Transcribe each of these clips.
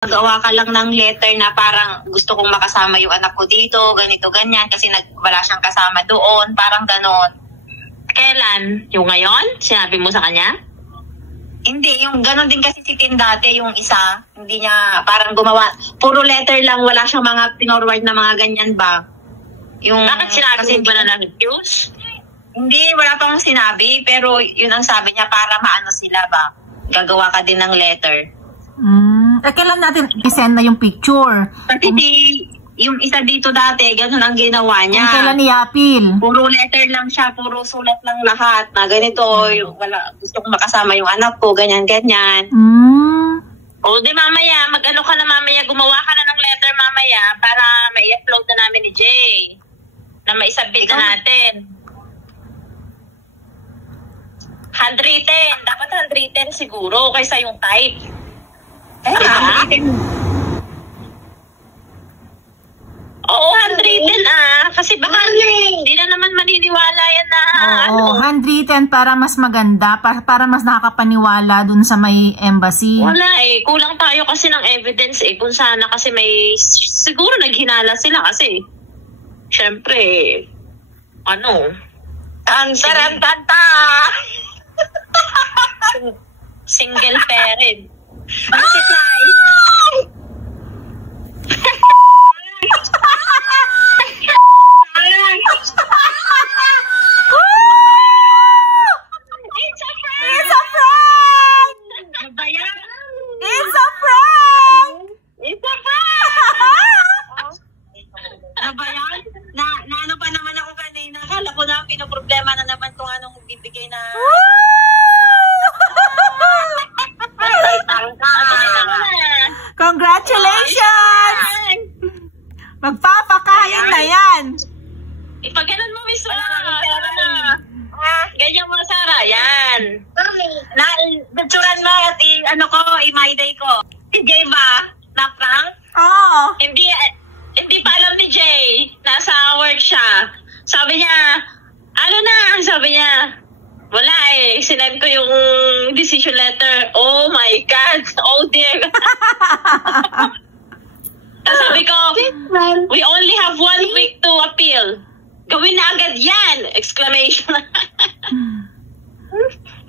Gawa ka lang ng letter na parang gusto kong makasama yung anak ko dito, ganito, ganyan, kasi wala siyang kasama doon, parang ganon. Kailan? Yung ngayon? Sinabi mo sa kanya? Hindi, yung ganon din kasi si Tin dati, yung isa, hindi niya parang gumawa, puro letter lang, wala siyang mga pinorward na mga ganyan ba? Yung, bakit sinabi mo ba na refuse? Hindi, wala pang sinabi, pero yun ang sabi niya para maano sila ba? Gagawa ka din ng letter. Kailan natin i-send na yung picture? Kasi yung isa dito dati, ganun ang ginawa niya. Kung kailan i-appeal? Puro letter lang siya, puro sulat lang lahat. Na ganito, wala, gusto kong makasama yung anak ko, ganyan-ganyan. O di mamaya, mag-ano ka na mamaya, gumawa ka na ng letter mamaya para ma-i-upload na namin ni Jay. Na ma-isubmit na natin. Handwritten. Dapat handwritten siguro kaysa yung type. Oo, handwritten kasi baka hindi na naman maniniwala yan na handwritten para mas maganda, para mas nakakapaniwala dun sa may embassy. Wala kulang tayo kasi ng evidence kung sana kasi may siguro naghinala sila kasi syempre Tarantanta! Single parent. Bakit Naano pa naman ako kanina. Akala ko na pinoproblema na naman kung anong bibigay na... Congratulations! Magpapakain na yan! Ipaganon mo, Miss ganyan mo, Sarah. Yan. Nagtsuran mo at i-my day ko. Si Jay ba? Na-prank? Oo. Hindi pa alam ni Jay. Nasa work siya. Sabi niya, sabi niya, wala sinend ko yung decision letter. Oh my God. Oh dear. Sabi ko, we only have 1 week to appeal. Gawin na agad yan! Exclamation.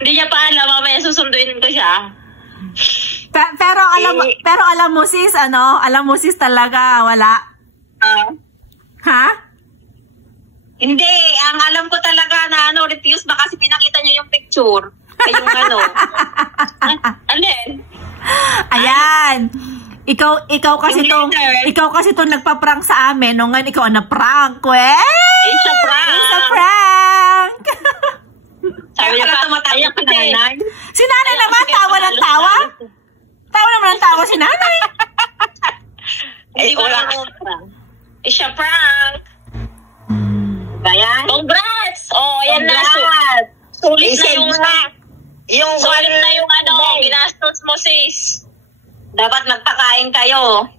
Hindi niya pa alam, mamaya susunduin ko siya. Pero alam mo sis talaga, wala. Ha? Hindi, ang alam ko talaga na refuse ba kasi pinakita niya yung picture. Yung alin? Ayan. Ikaw kasi tong nagpa-prank sa amin nung nga ikaw na prank, It's a prank. Sabi niya pa tumatawa ka nanay. Si nanay naman tawa ng tawa. Tawa naman ng tawa si nanay. Hindi wala akong prank. It's a prank. Bayan? Congrats! Ayan na. Sulit na yung ginastos mo, sis. Dapat magpakain kayo.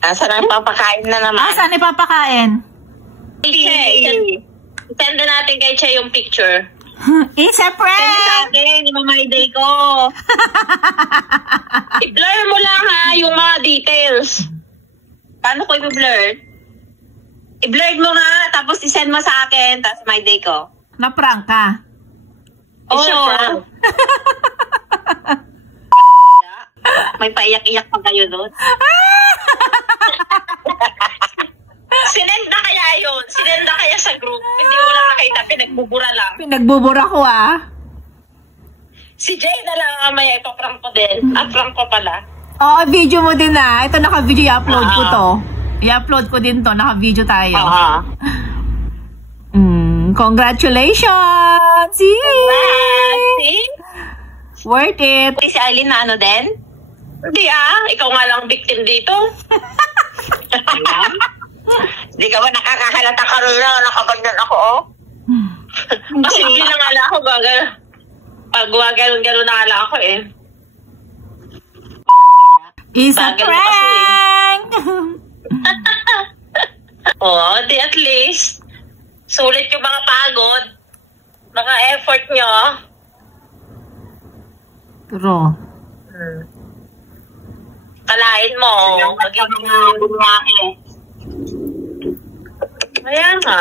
Saan ang papakain na naman? Saan ipapakain? Send na natin kay Che yung picture. It's a prank! Send sa akin, my day ko. I-blur mo lang yung mga details. Paano ko i-blur? I-blur mo nga, tapos i-send mo sa akin, tapos my day ko. Na-prank ka? It's a prank. May paiyak-iyak pa kayo doon. Sinend na kaya yun? Sinend na kaya sa group? Hindi mo lang nakita, pinagbubura lang. Pinagbubura ko Si Jay na lang mamaya ipaprank ko din. Prank ko pala. Oo, video mo din Ito naka-video, i-upload ko to. I-upload ko din to, naka-video tayo. Congratulations! See? Worth it. Si Aileen na din? Hindi ikaw nga lang victim dito. Hindi ka ba nakakahalata ka rin na nakaganyan ako, Kasi hindi na nga lang ako pag gano'n na nga lang ako It's a prank! Di at least sulit yung mga pagod, mga effort nyo. True. Kalain mo. Magiging bunga eh. Kaya nga.